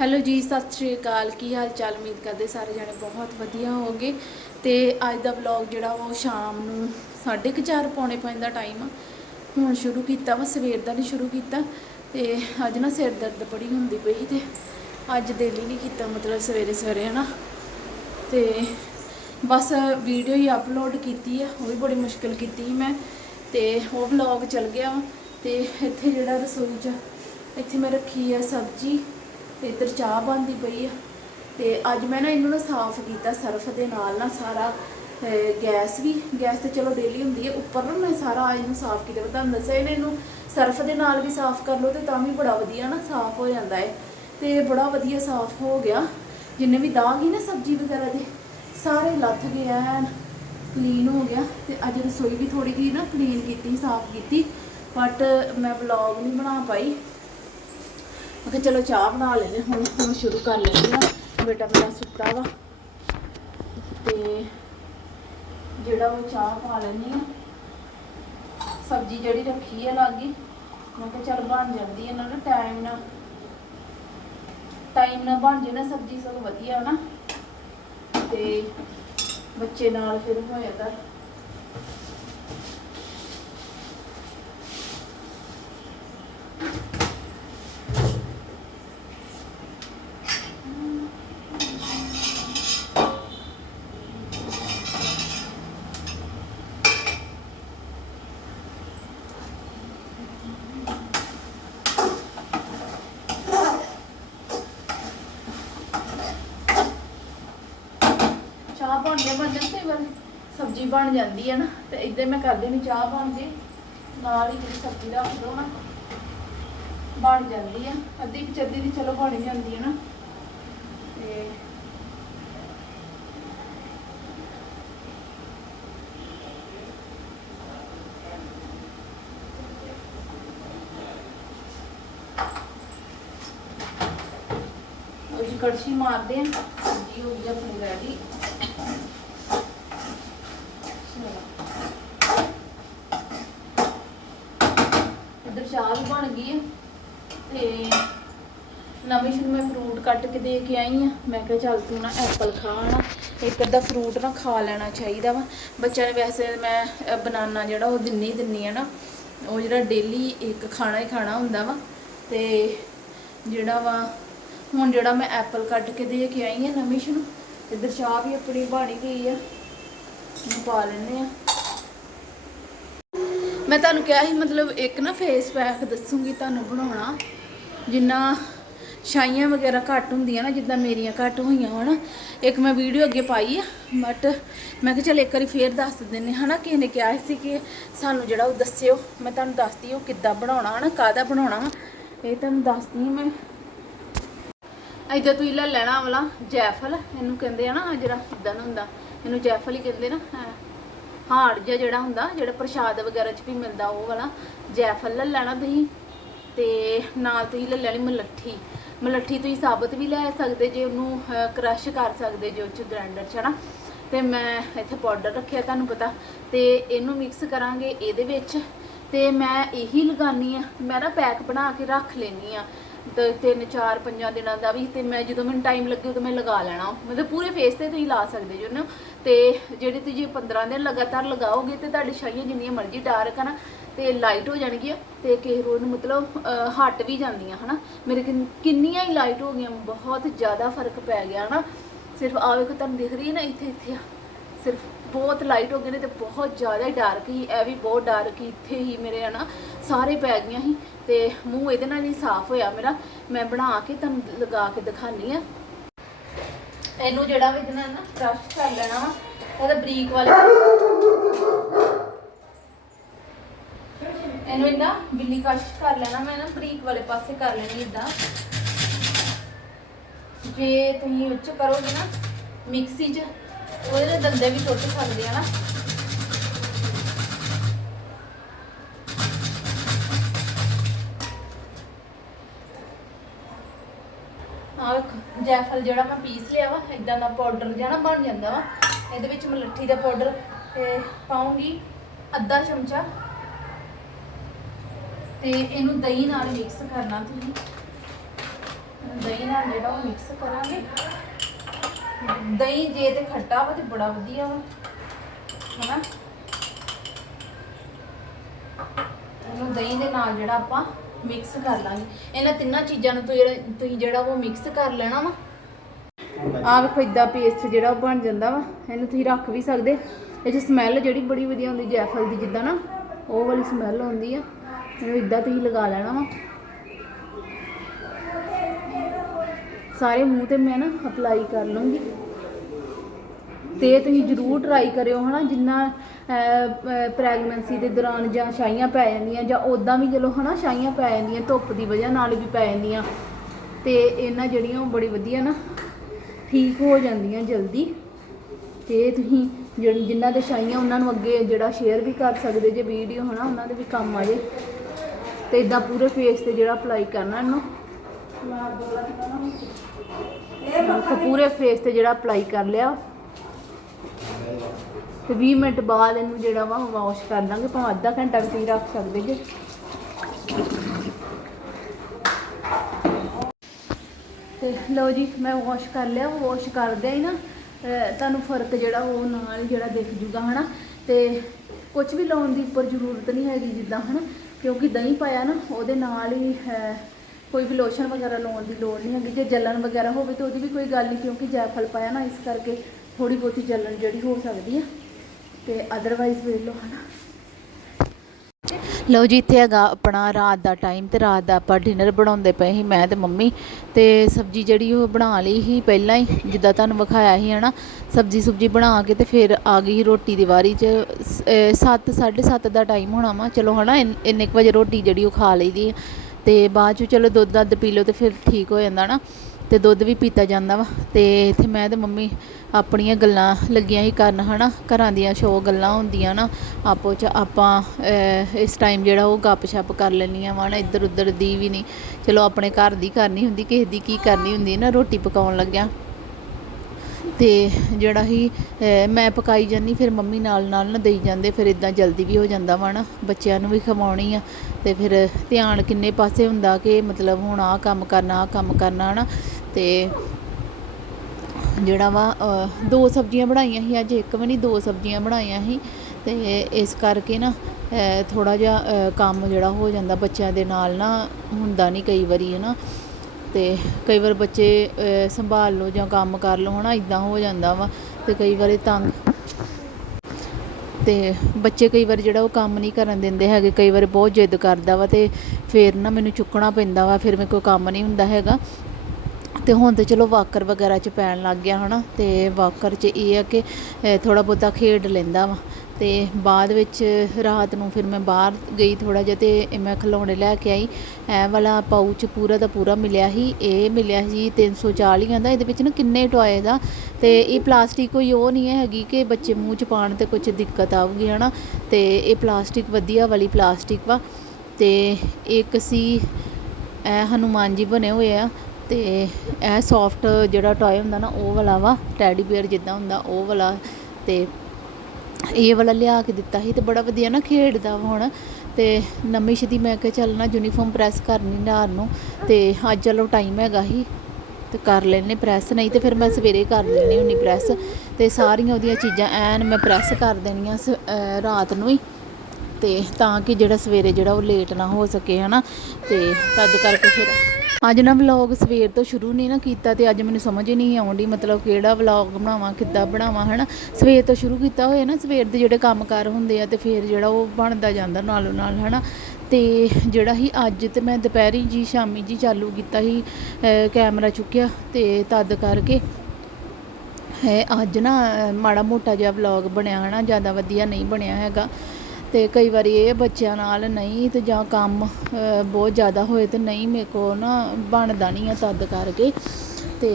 Hello ਜੀ, ਸਤਿ ਸ਼੍ਰੀ ਅਕਾਲ। ਕੀ ਹਾਲ ਚਾਲ ਉਮੀਦ ਕਰਦੇ ਸਾਰੇ ਜਣੇ ਬਹੁਤ ਵਧੀਆ ਹੋਵੋਗੇ। ਤੇ ਅੱਜ ਦਾ ਵਲੌਗ ਜਿਹੜਾ ਵਾ ਉਹ ਸ਼ਾਮ ਨੂੰ 4:30 ਪੌਣੇ ਪੰਜ ਦਾ ਟਾਈਮ ਆ। ਹੁਣ ਸ਼ੁਰੂ ਕੀਤਾ ਵਾ, ਸਵੇਰ ਦਾ ਨਹੀਂ ਸ਼ੁਰੂ ਕੀਤਾ। ਤੇ ਅੱਜ ਨਾ ਸਿਰ ਦਰਦ ਬੜੀ ਹੁੰਦੀ ਪਈ ਸੀ ਤੇ ਅੱਜ ਦਿਲ ਹੀ ਨਹੀਂ ਕੀਤਾ, ਮਤਲਬ ਸਵੇਰੇ ਸਵੇਰੇ ਹਨਾ। ਤੇ ਬਸ ਵੀਡੀਓ ਹੀ ਅਪਲੋਡ ਕੀਤੀ ਆ, ਉਹ ਵੀ ਬੜੀ ਮੁਸ਼ਕਿਲ ਕੀਤੀ ਸੀ ਮੈਂ। ਤੇ ਉਹ ਵਲੌਗ ਚੱਲ ਗਿਆ ਵਾ। ਤੇ ਇੱਥੇ ਜਿਹੜਾ ਰਸੋਈ 'ਚ ਇੱਥੇ ਮੈਂ ਰੱਖੀ ਆ ਸਬਜ਼ੀ। ਤੇ ਇੱਧਰ ਚਾਹ ਬਣਦੀ ਪਈ ਆ। ਤੇ ਅੱਜ ਮੈਂ ਨਾ ਇਹਨੂੰ ਨਾ ਸਾਫ਼ ਕੀਤਾ ਸਰਫ ਦੇ ਨਾਲ ਨਾ ਸਾਰਾ ਗੈਸ ਵੀ, ਗੈਸ ਤੇ ਚਲੋ ਡੇਲੀ ਹੁੰਦੀ ਹੈ ਉੱਪਰ ਨਾ ਮੈਂ ਸਾਰਾ ਇਹਨੂੰ ਸਾਫ਼ ਕੀਤਾ। ਤੁਹਾਨੂੰ ਦੱਸਿਆ ਇਹਨੇ ਇਹਨੂੰ ਸਰਫ ਦੇ ਨਾਲ ਵੀ ਸਾਫ਼ ਕਰ ਲਓ ਤੇ ਤਾਂ ਵੀ ਬੜਾ ਵਧੀਆ ਨਾ ਸਾਫ਼ ਹੋ ਜਾਂਦਾ ਹੈ ਤੇ ਬੜਾ ਵਧੀਆ ਸਾਫ਼ ਹੋ ਗਿਆ। ਜਿੰਨੇ ਵੀ ਦਾਗ ਸੀ ਨਾ ਸਬਜ਼ੀ ਵਗੈਰਾ ਦੇ, ਸਾਰੇ ਲੱਥ ਗਏ ਐਨ ਕਲੀਨ ਹੋ ਗਿਆ। ਤੇ ਅੱਜ ਰਸੋਈ ਵੀ ਥੋੜੀ ਜਿਹੀ ਨਾ ਕਲੀਨ ਕੀਤੀ, ਸਾਫ਼ ਕੀਤੀ। ਬਟ ਮੈਂ ਵਲੌਗ ਨਹੀਂ ਬਣਾ ਪਾਈ। ਮੈਂ ਕਿਹਾ ਚਲੋ ਚਾਹ ਬਣਾ ਲੈਂਦੇ ਹੁਣ ਹੁਣ ਸ਼ੁਰੂ ਕਰ ਲੈਂਦੇ ਆ ਬੇਟਾ ਮੇਰਾ ਸੁੱਤਾ ਵਾ। ਤੇ ਜਿਹੜਾ ਉਹ ਚਾਹ ਪਾ ਲੈਣੀ ਆ, ਸਬਜ਼ੀ ਜਿਹੜੀ ਰੱਖੀ ਆ ਲਾਗੀ, ਮੈਂ ਕਿਹਾ ਚੱਲ ਬਣ ਜਾਂਦੀ ਹੈ ਨਾ ਟਾਈਮ ਨਾਲ। ਟਾਈਮ ਨਾਲ ਬਣ ਜੇ ਨਾ ਸਬਜ਼ੀ ਸਭ ਵਧੀਆ ਨਾ। ਤੇ ਬੱਚੇ ਨਾਲ ਫਿਰ ਹੋ ਜਾਂਦਾ ਚਾਹ ਬਣ ਗਿਆ, ਬਣ ਜਾਂਦੀ, ਕਈ ਵਾਰ ਸਬਜ਼ੀ ਬਣ ਜਾਂਦੀ ਹੈ ਨਾ, ਤੇ ਇਦਾਂ ਮੈਂ ਕਰ ਦੇਣੀ ਚਾਹ ਬਣ ਜੇ ਨਾਲ ਹੀ ਜਿਹੜੀ ਸਬਜ਼ੀ ਰੱਖ ਦੋ ਨਾ, ਬਣ ਜਾਂਦੀ ਆ ਅੱਧੀ ਕੁ ਅੱਧੀ ਦੀ ਚਲੋ ਬਣ ਜਾਂਦੀ ਹੈ ਨਾ, ਤੇ ਕੜਛੀ ਮਾਰਦੇ ਆ ਸਬਜ਼ੀ ਹੋ ਗਈ ਆਪਣੀ ਰੈਡੀ ਇਧਰ ਚਾਹ ਵੀ ਬਣ ਗਈ ਹੈ ਤੇ ਨਵੀਂ ਸ਼ੁਰੂ ਮੈਂ ਫਰੂਟ ਕੱਟ ਕੇ ਦੇ ਕੇ ਆਈ ਆ। ਮੈਂ ਕਿਹਾ ਚੱਲ ਤੂੰ ਨਾ ਐਪਲ ਖਾ ਨਾ, ਇੱਕ ਅੱਧਾ ਫਰੂਟ ਨਾ ਖਾ ਲੈਣਾ ਚਾਹੀਦਾ ਵਾ। ਬੱਚਿਆਂ ਨੇ ਵੈਸੇ ਮੈਂ ਬਨਾਨਾ ਜਿਹੜਾ ਉਹ ਦਿੰਨੀ ਦਿੰਨੀ ਆ ਨਾ, ਉਹ ਜਿਹੜਾ ਡੇਲੀ ਇੱਕ ਖਾਣਾ ਹੀ ਖਾਣਾ ਹੁੰਦਾ ਵਾ। ਤੇ ਜਿਹੜਾ ਵਾ, ਹੁਣ ਜਿਹੜਾ ਮੈਂ ਐਪਲ ਕੱਟ ਕੇ ਦੇ ਕੇ ਆਈ ਆ ਨਵੀਂ ਨੂੰ ਇੱਧਰ ਚਾਹ ਵੀ ਆਪਣੀ ਬਣ ਗਈ ਆ। ਪਾ ਲੈਣੇ ਆ। ਮੈਂ ਤੁਹਾਨੂੰ ਕਿਹਾ ਸੀ, ਮਤਲਬ ਇੱਕ ਨਾ ਫੇਸ ਪੈਕ ਦੱਸੂਗੀ ਤੁਹਾਨੂੰ ਬਣਾਉਣਾ। ਜਿੰਨਾ ਛਾਈਆਂ ਵਗੈਰਾ ਘੱਟ ਹੁੰਦੀਆਂ ਨਾ, ਜਿੱਦਾਂ ਮੇਰੀਆਂ ਘੱਟ ਹੋਈਆਂ ਹੋਣ। ਇੱਕ ਮੈਂ ਵੀਡੀਓ ਅੱਗੇ ਪਾਈ ਆ ਬਟ ਮੈਂ ਕਿਹਾ ਚਲ ਇੱਕ ਵਾਰੀ ਫੇਰ ਦੱਸ ਦਿੰਨੇ ਹਨਾ, ਕਿਸੇ ਨੇ ਕਿਹਾ ਸੀ ਕਿ ਸਾਨੂੰ ਜਿਹੜਾ ਉਹ ਦੱਸਿਓ। ਮੈਂ ਤੁਹਾਨੂੰ ਦੱਸਦੀ ਉਹ ਕਿੱਦਾਂ ਬਣਾਉਣਾ ਹਨਾ, ਕਾਹਦਾ ਬਣਾਉਣਾ। ਵਾ ਇਹ ਤੁਹਾਨੂੰ ਦੱਸਦੀ ਮੈਂ। ਇਦਾਂ ਤੁਸੀਂ ਲੈ ਲੈਣਾ ਵਾਲਾ ਜੈਫਲ, ਇਹਨੂੰ ਕਹਿੰਦੇ ਆ ਨਾ ਜਿਹੜਾ ਇਦਾਂ ਦਾ ਹੁੰਦਾ, ਇਹਨੂੰ ਜੈਫਲ ਹੀ ਕਹਿੰਦੇ ਨਾ ਹਾਂ ਹਾਰਡ ਜਿਹਾ ਜਿਹੜਾ ਹੁੰਦਾ, ਜਿਹੜਾ ਪ੍ਰਸ਼ਾਦ ਵਗੈਰਾ 'ਚ ਵੀ ਮਿਲਦਾ ਉਹ ਵਾਲਾ। ਜੈਫਲ ਲੈ ਲੈਣਾ ਤੁਸੀਂ, ਤੇ ਨਾਲ ਤੁਸੀਂ ਲੈ ਲੈਣੀ ਮਲੱਠੀ। ਮਲੱਠੀ ਤੁਸੀਂ ਸਾਬਤ ਵੀ ਲੈ ਸਕਦੇ ਜੇ ਉਹਨੂੰ ਕ੍ਰਸ਼ ਕਰ ਸਕਦੇ ਜੇ ਉਹ ਚ ਗ੍ਰਾਈਂਡਰ 'ਚ, ਹਨਾ? ਤੇ ਮੈਂ ਇੱਥੇ ਪਾਊਡਰ ਰੱਖਿਆ ਤੁਹਾਨੂੰ ਪਤਾ, ਤੇ ਇਹਨੂੰ ਮਿਕਸ ਕਰਾਂਗੇ ਇਹਦੇ ਵਿੱਚ। ਤੇ ਮੈਂ ਇਹੀ ਲਗਾਨੀ ਆ, ਮੈਂ ਨਾ ਪੈਕ ਬਣਾ ਕੇ ਰੱਖ ਲੈਣੀ ਆ। ਤੇ ਤਿੰਨ ਚਾਰ ਪੰਜਾਂ ਦਿਨਾਂ ਦਾ ਵੀ ਤੇ ਮੈਂ ਜਦੋਂ ਮੈਨੂੰ ਟਾਈਮ ਲੱਗੇ ਉਦੋਂ ਮੈਂ ਲਗਾ ਲੈਣਾ। ਮਤਲਬ ਪੂਰੇ ਫੇਸ ਤੇ ਤੁਸੀਂ ਲਾ ਸਕਦੇ ਜੋ ਨਾ ਤੇ ਜਿਹੜੇ ਤੁਸੀਂ 15 ਦਿਨ ਲਗਾਤਾਰ ਲਗਾਓਗੇ ਤੇ ਤੁਹਾਡੀ ਛਾਈਆਂ ਜਿੰਨੀਆਂ ਮਰਜ਼ੀ ਡਾਰਕ ਆ ਨਾ ਤੇ ਲਾਈਟ ਹੋ ਜਾਣਗੀਆਂ ਤੇ ਕਿਸੇ ਰੋਜ਼ ਨੂੰ ਮਤਲਬ ਅਹ, ਹਟ ਵੀ ਜਾਂਦੀਆਂ ਹਨਾ। ਮੇਰੇ ਕਿੰਨੀਆਂ ਹੀ ਲਾਈਟ ਹੋ ਗਈਆਂ ਬਹੁਤ ਜ਼ਿਆਦਾ ਫ਼ਰਕ ਪੈ ਗਿਆ ਨਾ। ਸਿਰਫ ਆ ਵੇਖੋ ਤੁਹਾਨੂੰ ਦਿਖ ਰਹੀ ਹੈ ਨਾ ਇੱਥੇ ਇੱਥੇ ਸਿਰਫ ਬਹੁਤ ਲਾਈਟ ਹੋ ਗਏ ਨੇ ਤੇ ਬਹੁਤ ਜ਼ਿਆਦਾ ਡਾਰਕ ਹੀ ਇਹ ਵੀ ਬਹੁਤ ਡਾਰਕ ਹੀ ਇੱਥੇ ਹੀ ਮੇਰੇ ਹਨਾ ਸਾਰੇ ਪੈ ਗਈਆਂ ਸੀ ਤੇ ਮੂੰਹ ਇਹਦੇ ਨਾਲ ਹੀ ਸਾਫ਼ ਹੋਇਆ ਮੇਰਾ। ਮੈਂ ਬਣਾ ਕੇ ਤੁਹਾਨੂੰ ਲਗਾ ਕੇ ਦਿਖਾਨੀ ਆ ਇਹਨੂੰ ਜਿਹੜਾ ਵੀ ਇਹਦੇ ਨਾ ਕ੍ਰਸ਼ ਕਰ ਲੈਣਾ ਵਾ ਇਹਦਾ ਬਰੀਕ ਵਾਲੇ ਇਹਨੂੰ ਇਦਾਂ ਬਿੱਲੀ ਕਸ਼ ਕਰ ਲੈਣਾ, ਮੈਂ ਨਾ ਬਰੀਕ ਵਾਲੇ ਪਾਸੇ ਕਰ ਲੈਣੀ ਇਦਾਂ ਜੇ ਤੁਸੀਂ ਉੱਚ ਕਰੋਗੇ ਨਾ ਮਿਕਸੀ 'ਚ ਉਹਦੇ ਨਾਲ ਦੰਦੇ ਵੀ ਟੁੱਟ ਸਕਦੇ ਆ ਨਾ। ਆਹ ਜੈਫਲ ਜਿਹੜਾ ਮੈਂ ਪੀਸ ਲਿਆ ਵਾ ਇਦਾਂ ਦਾ ਪਾਊਡਰ ਜਿਹੜਾ ਬਣ ਜਾਂਦਾ ਵਾ। ਇਹਦੇ ਵਿੱਚ ਮਲੱਠੀ ਦਾ ਪਾਊਡਰ ਤੇ ਪਾਉਂਗੀ, ਅੱਧਾ ਚਮਚਾ। ਤੇ ਇਹਨੂੰ ਦਹੀਂ ਨਾਲ ਮਿਕਸ ਕਰਨਾ ਤੁਸੀਂ। ਦਹੀਂ ਨਾਲ ਜਿਹੜਾ ਉਹ ਮਿਕਸ ਕਰਾਂਗੇ। ਦਹੀਂ ਜੇ ਤੇ ਖੱਟਾ ਵਾ ਤੇ ਬੜਾ ਵਧੀਆ ਵਾ। ਹਨਾ? ਇਹਨੂੰ ਦਹੀਂ ਦੇ ਨਾਲ ਜਿਹੜਾ ਆਪਾਂ ਮਿਕਸ ਕਰ ਲਾਂਗੇ। ਇਹਨਾਂ ਤਿੰਨਾਂ ਚੀਜ਼ਾਂ ਨੂੰ ਤੁਸੀਂ ਜਿਹੜਾ ਤੁਸੀਂ ਜਿਹੜਾ ਉਹ ਮਿਕਸ ਕਰ ਲੈਣਾ ਵਾ। ਆਹ ਵੇਖੋ ਇਦਾਂ ਪੇਸਟ ਜਿਹੜਾ ਉਹ ਬਣ ਜਾਂਦਾ ਵਾ। ਇਹਨੂੰ ਤੁਸੀਂ ਰੱਖ ਵੀ ਸਕਦੇ। ਇਹ ਚ ਸਮੈਲ ਜਿਹੜੀ ਬੜੀ ਵਧੀਆ ਹੁੰਦੀ ਜੈਫਲ ਦੀ ਜਿੱਦਾਂ ਨਾ, ਉਹ ਵਾਲੀ ਸਮੈਲ ਆਉਂਦੀ ਆ। ਇਹਨੂੰ ਇਦਾਂ ਤੁਸੀਂ ਲਗਾ ਲੈਣਾ ਵਾ। ਸਾਰੇ ਮੂੰਹ ਤੇ ਮੈਂ ਨਾ ਅਪਲਾਈ ਕਰ ਲਵਾਂਗੀ ਤੇ ਤੁਸੀਂ ਜਰੂਰ ਟਰਾਈ ਕਰਿਓ ਹਨਾ, ਜਿੰਨਾ ਪ੍ਰੈਗਨੈਂਸੀ ਦੇ ਦੌਰਾਨ ਜਾਂ ਛਾਈਆਂ ਪੈ ਜਾਂਦੀਆਂ ਜਾਂ ਉਦਾਂ ਵੀ ਚਲੋ ਹਨਾ, ਛਾਈਆਂ ਪੈ ਜਾਂਦੀਆਂ, ਧੁੱਪ ਦੀ ਵਜ੍ਹਾ ਨਾਲ ਵੀ ਪੈ ਜਾਂਦੀਆਂ। ਤੇ ਇਹਨਾਂ ਜਿਹੜੀਆਂ ਉਹ ਬੜੀ ਵਧੀਆ ਨਾ ਠੀਕ ਹੋ ਜਾਂਦੀਆਂ ਜਲਦੀ। ਤੇ ਤੁਸੀਂ ਜਿਨ- ਜਿਨ੍ਹਾਂ ਦੇ ਛਾਈਆਂ ਉਹਨਾਂ ਨੂੰ ਅੱਗੇ ਜਿਹੜਾ ਸ਼ੇਅਰ ਵੀ ਕਰ ਸਕਦੇ ਜੇ ਵੀਡੀਓ ਹਨਾ, ਉਹਨਾਂ ਦੇ ਵੀ ਕੰਮ ਆ ਜੇ ਤੇ ਇਦਾਂ ਪੂਰੇ ਫੇਸ ਤੇ ਜਿਹੜਾ ਅਪਲਾਈ ਕਰਨਾ ਇਹਨੂੰ। ਦੇਖੋ ਪੂਰੇ ਫੇਸ ਤੇ ਜਿਹੜਾ ਅਪਲਾਈ ਕਰ ਲਿਆ। ਤੇ 20 ਮਿੰਟ ਬਾਅਦ ਇਹਨੂੰ ਜਿਹੜਾ ਵਾ ਵਾਸ਼ ਕਰ ਦਾਂਗੇ ਭਾਵੇਂ ਅੱਧਾ ਘੰਟਾ ਵੀ ਤੁਸੀਂ ਰੱਖ ਸਕਦੇ ਜੇ। ਤੇ ਲਓ ਜੀ ਮੈਂ ਵਾਸ਼ ਕਰ ਲਿਆ। ਵਾਸ਼ ਕਰਦਿਆਂ ਹੀ ਨਾ ਤੁਹਾਨੂੰ ਫ਼ਰਕ ਜਿਹੜਾ ਉਹ ਨਾਲ ਹੀ ਜਿਹੜਾ ਦਿਖ ਜੂਗਾ ਹਨਾ? ਤੇ ਕੁਝ ਵੀ ਲਾਉਣ ਦੀ ਉੱਪਰ ਜ਼ਰੂਰਤ ਨਹੀਂ ਹੈਗੀ ਜਿੱਦਾਂ ਹਨਾ? ਕਿਉਂਕਿ ਦਹੀਂ ਪਾਇਆ ਨਾ ਉਹਦੇ ਨਾਲ ਹੀ ਹੈ, ਕੋਈ ਵੀ ਲੋਸ਼ਨ ਵਗੈਰਾ ਲਾਉਣ ਦੀ ਲੋੜ ਨਹੀਂ ਹੈਗੀ, ਜੇ ਜਲਨ ਵਗੈਰਾ ਹੋਵੇ ਤਾਂ ਉਹਦੀ ਵੀ ਕੋਈ ਗੱਲ ਨਹੀਂ, ਕਿਉਂਕਿ ਜੈਫਲ ਪਾਇਆ ਨਾ, ਇਸ ਕਰਕੇ ਥੋੜੀ ਬਹੁਤੀ ਜਲਨ ਜਿਹੜੀ ਹੋ ਸਕਦੀ ਆ। ਤੇ ਅਦਰਵਾਈਜ਼ ਵੇਖ ਲਓ ਹਨਾ। ਲਓ ਜੀ, ਇੱਥੇ ਹੈਗਾ ਆਪਣਾ ਰਾਤ ਦਾ ਟਾਈਮ ਤੇ ਰਾਤ ਦਾ ਆਪਾਂ ਡਿਨਰ ਬਣਾਉਂਦੇ ਪਏ ਸੀ, ਮੈਂ ਤੇ ਮੰਮੀ। ਤੇ ਸਬਜ਼ੀ ਜਿਹੜੀ ਉਹ ਬਣਾ ਲਈ ਸੀ ਪਹਿਲਾਂ ਹੀ, ਜਿੱਦਾਂ ਤੁਹਾਨੂੰ ਵਿਖਾਇਆ ਸੀ, ਹਨਾ। ਸਬਜ਼ੀ ਸੁਬਜੀ ਬਣਾ ਕੇ ਤੇ ਫਿਰ ਆ ਗਈ ਰੋਟੀ ਦੀ ਵਾਰੀ 'ਚ। 7 7:30 ਦਾ ਟਾਈਮ ਹੋਣਾ ਵਾ। ਚਲੋ ਹਨਾ, ਇੰਨ- ਇੰਨੇ ਕੁ ਵਜੇ ਰੋਟੀ ਜਿਹੜੀ ਉਹ ਖਾ ਲਈਦੀ ਅਤੇ ਬਾਅਦ 'ਚ ਚਲੋ ਦੁੱਧ ਦੱਧ ਪੀ ਲਓ ਤੇ ਫਿਰ ਠੀਕ ਹੋ ਜਾਂਦਾ ਨਾ। ਅਤੇ ਦੁੱਧ ਵੀ ਪੀਤਾ ਜਾਂਦਾ ਵਾ। ਅਤੇ ਇੱਥੇ ਮੈਂ ਤੇ ਮੰਮੀ ਆਪਣੀਆਂ ਗੱਲਾਂ ਲੱਗੀਆਂ ਹੀ ਕਰਨ ਹੈ ਨਾ ਘਰਾਂ ਦੀਆਂ ਸ਼ੋ ਗੱਲਾਂ ਹੁੰਦੀਆਂ ਨਾ, ਆਪੋ ਚ ਆਪਾਂ ਇਸ ਟਾਈਮ ਜਿਹੜਾ ਉਹ ਗੱਪ ਸ਼ੱਪ ਕਰ ਲੈਂਦੀਆਂ ਵਾ ਨਾ ਇੱਧਰ ਉੱਧਰ ਦੀ ਵੀ ਨਹੀਂ। ਚਲੋ ਆਪਣੇ ਘਰ ਦੀ ਕਰਨੀ ਹੁੰਦੀ, ਕਿਸੇ ਦੀ ਕੀ ਕਰਨੀ ਹੁੰਦੀ ਨਾ, ਰੋਟੀ ਪਕਾਉਣ ਲੱਗਿਆ। ਅਤੇ ਜਿਹੜਾ ਹੀ ਮੈਂ ਪਕਾਈ ਜਾਂਦੀ, ਫਿਰ ਮੰਮੀ ਨਾਲ ਨਾਲ ਨਾ ਦੇਈ ਜਾਂਦੇ, ਫਿਰ ਇੱਦਾਂ ਜਲਦੀ ਵੀ ਹੋ ਜਾਂਦਾ ਵਾ ਨਾ, ਬੱਚਿਆਂ ਨੂੰ ਵੀ ਖਵਾਉਣੀ ਆ ਅਤੇ ਫਿਰ ਧਿਆਨ ਕਿੰਨੇ ਪਾਸੇ ਹੁੰਦਾ ਕਿ ਮਤਲਬ ਹੁਣ ਆਹ ਕੰਮ ਕਰਨਾ, ਆਹ ਕੰਮ ਕਰਨਾ ਹੈ ਨਾ ਅਤੇ ਜਿਹੜਾ ਵਾ ਦੋ ਸਬਜ਼ੀਆਂ ਬਣਾਈਆਂ ਸੀ ਅੱਜ, ਇੱਕ ਵੀ ਨਹੀਂ, ਦੋ ਸਬਜ਼ੀਆਂ ਬਣਾਈਆਂ ਸੀ ਅਤੇ ਇਸ ਕਰਕੇ ਨਾ ਥੋੜ੍ਹਾ ਜਿਹਾ ਕੰਮ ਜਿਹੜਾ ਹੋ ਜਾਂਦਾ ਬੱਚਿਆਂ ਦੇ ਨਾਲ ਨਾ ਹੁੰਦਾ ਨਹੀਂ ਕਈ ਵਾਰੀ ਹੈ ਨਾ ਤੇ ਕਈ ਵਾਰ ਬੱਚੇ ਸੰਭਾਲ ਲਓ ਜਾਂ ਕੰਮ ਕਰ ਲਓ ਹੈ ਨਾ ਇੱਦਾਂ ਹੋ ਜਾਂਦਾ ਵਾ ਅਤੇ ਕਈ ਵਾਰੀ ਤੰਗ ਅਤੇ ਬੱਚੇ ਕਈ ਵਾਰ ਜਿਹੜਾ ਉਹ ਕੰਮ ਨਹੀਂ ਕਰਨ ਦਿੰਦੇ ਹੈਗੇ, ਕਈ ਵਾਰ ਬਹੁਤ ਜਿੱਦ ਕਰਦਾ ਵਾ ਅਤੇ ਫਿਰ ਨਾ ਮੈਨੂੰ ਚੁੱਕਣਾ ਪੈਂਦਾ ਵਾ, ਫਿਰ ਮੇਰੇ ਕੋਲ ਕੰਮ ਨਹੀਂ ਹੁੰਦਾ ਹੈਗਾ। ਤੇ ਹੁਣ ਤੇ ਚਲੋ ਵਾਕਰ ਵਗੈਰਾ ਚ ਪੈਣ ਲੱਗ ਗਿਆ ਹਨਾ, ਤੇ ਵਾਕਰ ਚ ਇਹ ਆ ਕਿ ਥੋੜਾ ਬਹੁਤਾ ਖੇਡ ਲੈਂਦਾ ਵਾ। ਤੇ ਬਾਅਦ ਵਿੱਚ ਰਾਤ ਨੂੰ ਫਿਰ ਮੈਂ ਬਾਹਰ ਗਈ ਥੋੜਾ ਜਿਹਾ ਤੇ ਮੈਂ ਖਿਲੌਣੇ ਲੈ ਕੇ ਆਈ। ਇਹ ਵਾਲਾ ਪਾਊਚ ਪੂਰਾ ਦਾ ਪੂਰਾ ਮਿਲਿਆ ਸੀ, ਇਹ ਮਿਲਿਆ ਸੀ 340 ਦਾ, ਇਹਦੇ ਵਿੱਚ ਨਾ ਕਿੰਨੇ ਟੋਏ ਦਾ। ਤੇ ਇਹ ਪਲਾਸਟਿਕ ਕੋਈ ਉਹ ਨਹੀਂ ਹੈਗੀ ਕਿ ਬੱਚੇ ਮੂੰਹ ਚ ਪਾਣ ਤੇ ਕੁਝ ਦਿੱਕਤ ਆਊਗੀ, ਹਨਾ। ਤੇ ਇਹ ਪਲਾਸਟਿਕ ਵਧੀਆ ਵਾਲੀ ਪਲਾਸਟਿਕ ਵਾ। ਤੇ ਇੱਕ ਸੀ, ਇਹ ਹਨੂਮਾਨ ਜੀ ਬਣੇ ਹੋਏ ਆ। ਤੇ ਇਹ ਸੌਫਟ ਜਿਹੜਾ ਟੌਏ ਹੁੰਦਾ ਨਾ, ਉਹ ਵਾਲਾ ਵਾ ਟੈਡੀ ਬੀਅਰ ਜਿੱਦਾਂ ਹੁੰਦਾ, ਉਹ ਵਾਲਾ ਤੇ ਇਹ ਵਾਲਾ ਲਿਆ ਕੇ ਦਿੱਤਾ ਸੀ ਤੇ ਬੜਾ ਵਧੀਆ ਨਾ ਖੇਡਦਾ ਵਾ ਹੁਣ। ਤੇ ਨਮਿਸ਼ ਦੀ ਮੈਂ ਕਿਹਾ ਚੱਲ ਨਾ ਯੂਨੀਫਾਰਮ ਪ੍ਰੈਸ ਕਰਨੀ ਨਾਰ ਨੂੰ ਤੇ ਅੱਜ ਚਲੋ ਟਾਈਮ ਹੈਗਾ ਹੀ ਤੇ ਕਰ ਲੈਨੇ ਪ੍ਰੈਸ ਨਹੀਂ ਤੇ ਫਿਰ ਮੈਂ ਸਵੇਰੇ ਕਰ ਲੈਣੀ ਹੁੰਨੀ ਪ੍ਰੈਸ ਤੇ ਸਾਰੀਆਂ ਉਹਦੀਆਂ ਚੀਜ਼ਾਂ ਐਨ ਮੈਂ ਪ੍ਰੈਸ ਕਰ ਦੇਣੀਆਂ ਸ- ਰਾਤ ਨੂੰ ਹੀ ਤੇ ਤਾਂ ਕਿ ਜਿਹੜਾ ਸਵੇਰੇ ਜਿਹੜਾ ਉਹ ਲੇਟ ਨਾ ਹੋ ਸਕੇ ਹਨਾ ਤੇ ਤਦ ਕਰਕੇ ਫਿਰ ਅੱਜ ਨਾ ਵਲੌਗ ਸਵੇਰ ਤੋਂ ਸ਼ੁਰੂ ਨਹੀਂ ਨਾ ਕੀਤਾ ਤੇ ਅੱਜ ਮੈਨੂੰ ਸਮਝ ਹੀ ਨਹੀਂ ਆਉਂਦੀ ਮਤਲਬ ਕਿਹੜਾ ਵਲੌਗ ਬਣਾਵਾਂ, ਕਿੱਦਾਂ ਬਣਾਵਾਂ, ਹਨਾ? ਸਵੇਰ ਤੋਂ ਸ਼ੁਰੂ ਕੀਤਾ ਹੋਇਆ ਨਾ, ਸਵੇਰ ਦੇ ਜਿਹੜੇ ਕੰਮਕਾਰ ਹੁੰਦੇ ਆ ਤੇ ਫਿਰ ਜਿਹੜਾ ਉਹ ਬਣਦਾ ਜਾਂਦਾ ਨਾਲੋਂ ਨਾਲ, ਹਨਾ? ਤੇ ਜਿਹੜਾ ਹੀ ਅੱਜ ਤੇ ਮੈਂ ਦੁਪਹਿਰੀ ਜੀ, ਸ਼ਾਮੀ ਜੀ ਚਾਲੂ ਕੀਤਾ ਸੀ ਕੈਮਰਾ ਚੁੱਕਿਆ ਤੇ ਤਦ ਕਰਕੇ ਹੈ ਅੱਜ ਨਾ ਮਾੜਾ ਮੋਟਾ ਜਿਹਾ ਵਲੌਗ ਬਣਿਆ, ਹਨਾ? ਜ਼ਿਆਦਾ ਵਧੀਆ ਨਹੀਂ ਬਣਿਆ ਹੈਗਾ। ਤੇ ਕਈ ਵਾਰੀ ਇਹ ਬੱਚਿਆਂ ਨਾਲ ਨਹੀਂ ਤੇ ਜਾਂ ਕੰਮ ਬਹੁਤ ਜ਼ਿਆਦਾ ਹੋਏ ਤੇ ਨਹੀਂ ਮੇਰੇ ਕੋਲ ਨਾ ਬਣਦਾ ਨਹੀਂ ਆ ਤਦ ਕਰਕੇ ਤੇ